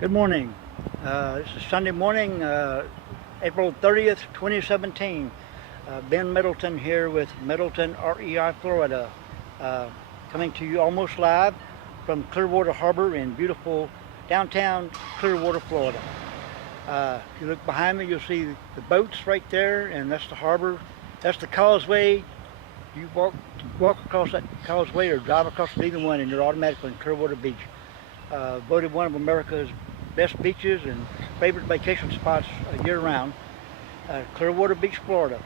Good morning. This is Sunday morning, April 30th, 2017. Ben Middleton here with Middleton, REI, Florida. Coming to you almost live from Clearwater Harbor in beautiful downtown Clearwater, Florida. If you look behind me, you'll see the boats right there, and that's the harbor. That's the causeway. You walk across that causeway or drive across either one, and you're automatically in Clearwater Beach. Voted one of America's best beaches and favorite vacation spots year-round, Clearwater Beach, Florida.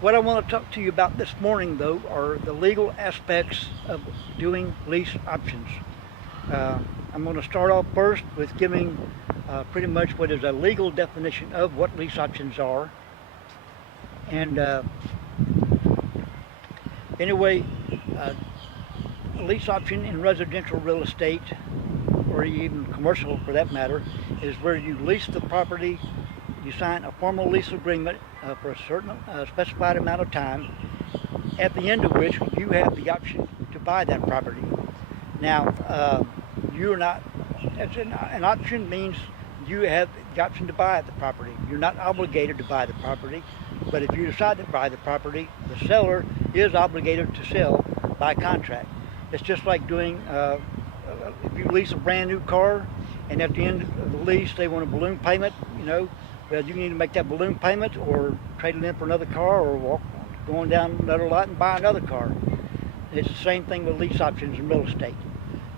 What I want to talk to you about this morning, though, are the legal aspects of doing lease options. I'm going to start off first with giving pretty much what is a legal definition of what lease options are. And anyway, a lease option in residential real estate, or even commercial for that matter, is where you lease the property, you sign a formal lease agreement for a certain specified amount of time, at the end of which you have the option to buy that property. Now, you're not, an option means you have the option to buy the property. You're not obligated to buy the property, but if you decide to buy the property, the seller is obligated to sell by contract. It's just like doing if you lease a brand new car and at the end of the lease they want a balloon payment, well, you need to make that balloon payment or trade it in for another car or go on down another lot and buy another car. It's the same thing with lease options in real estate.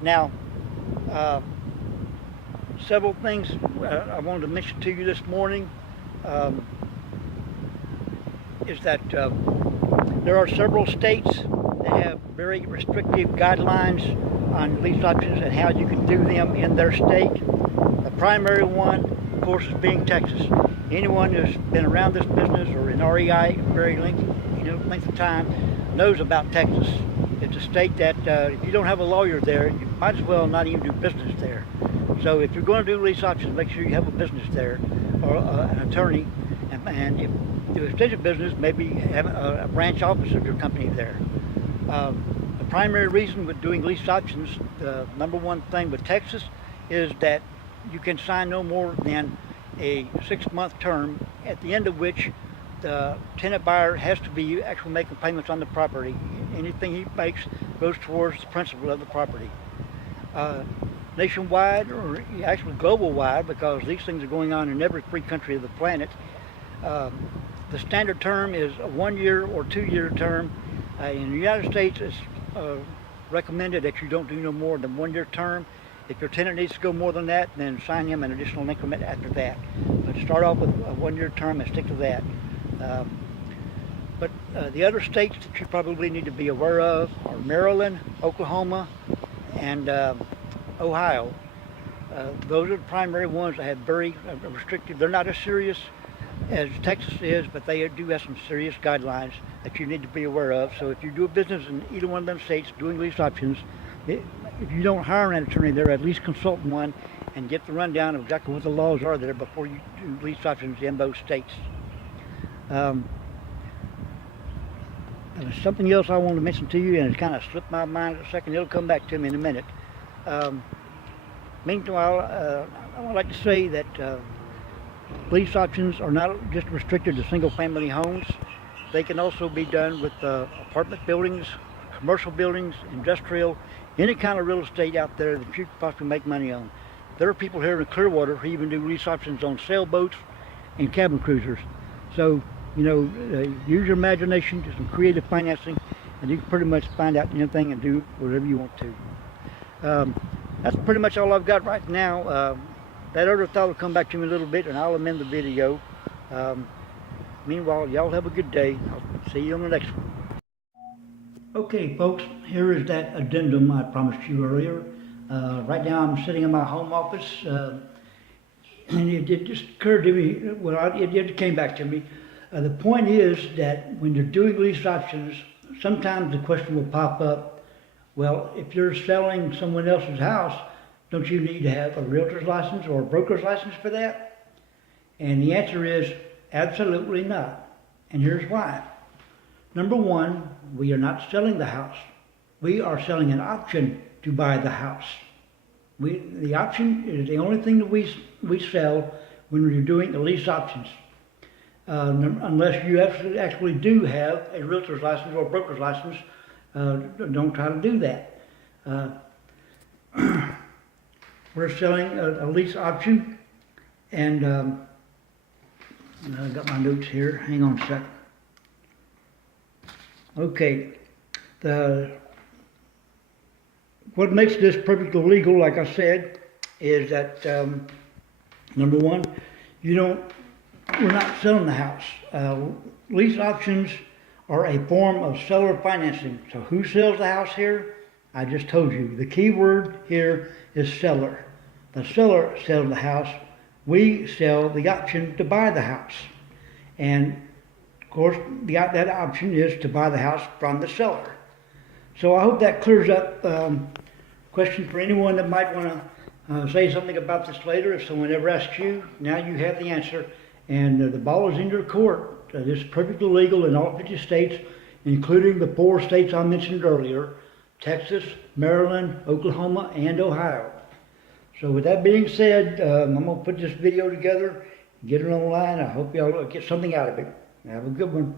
Now, several things I wanted to mention to you this morning is that there are several states that have very restrictive guidelines on lease options and how you can do them in their state. The primary one, of course, is being Texas. Anyone who's been around this business or in REI a very length of time knows about Texas. It's a state that if you don't have a lawyer there, you might as well not even do business there. So if you're going to do lease options, make sure you have a business there or an attorney, and if you do a state of business, maybe have a branch office of your company there. The primary reason with doing lease options, the number one thing with Texas, is that you can sign no more than a 6-month term, at the end of which the tenant buyer has to be actually making payments on the property. Anything he makes goes towards the principal of the property. Nationwide, or actually global wide, because these things are going on in every free country of the planet, the standard term is a 1-year or 2-year term. In the United States, it's recommended that you don't do no more than 1-year term. If your tenant needs to go more than that, then sign him an additional increment after that. But start off with a 1-year term and stick to that. But the other states that you probably need to be aware of are Maryland, Oklahoma, and Ohio. Those are the primary ones that have very restrictive. They're not as serious as Texas is, but they do have some serious guidelines that you need to be aware of. So if you do a business in either one of them states doing lease options, if you don't hire an attorney there, at least consult one and get the rundown of exactly what the laws are there before you do lease options in those states. There's something else I want to mention to you, and it's kind of slipped my mind a second. It'll come back to me in a minute. Meanwhile, I would like to say that lease options are not just restricted to single-family homes. They can also be done with apartment buildings, commercial buildings, industrial, any kind of real estate out there that you could possibly make money on. There are people here in Clearwater who even do lease options on sailboats and cabin cruisers. So, use your imagination, do some creative financing, and you can pretty much find out anything and do whatever you want to. That's pretty much all I've got right now. That other thought will come back to me a little bit, and I'll amend the video. Meanwhile, y'all have a good day. I'll see you on the next one. Okay, folks, here is that addendum I promised you earlier. Right now I'm sitting in my home office, and it just occurred to me, well, it came back to me. The point is that when you're doing lease options, sometimes the question will pop up, well, if you're selling someone else's house, don't you need to have a realtor's license or a broker's license for that? And the answer is absolutely not. And here's why. Number one, we are not selling the house. We are selling an option to buy the house. The option is the only thing that we sell when you're doing the lease options. Unless you actually do have a realtor's license or a broker's license, don't try to do that. We're selling a lease option, and I've got my notes here. Hang on a second. Okay, what makes this perfectly legal, like I said, is that number one, we're not selling the house. Lease options are a form of seller financing. So who sells the house here? I just told you. The key word here is seller. The seller sells the house. We sell the option to buy the house. And of course, that option is to buy the house from the seller. So I hope that clears up question for anyone that might want to say something about this later. If someone ever asks you, now you have the answer. And the ball is in your court. This is perfectly legal in all 50 states, including the 4 states I mentioned earlier: Texas, Maryland, Oklahoma, and Ohio. So with that being said, I'm going to put this video together, get it online. I hope y'all get something out of it. Have a good one.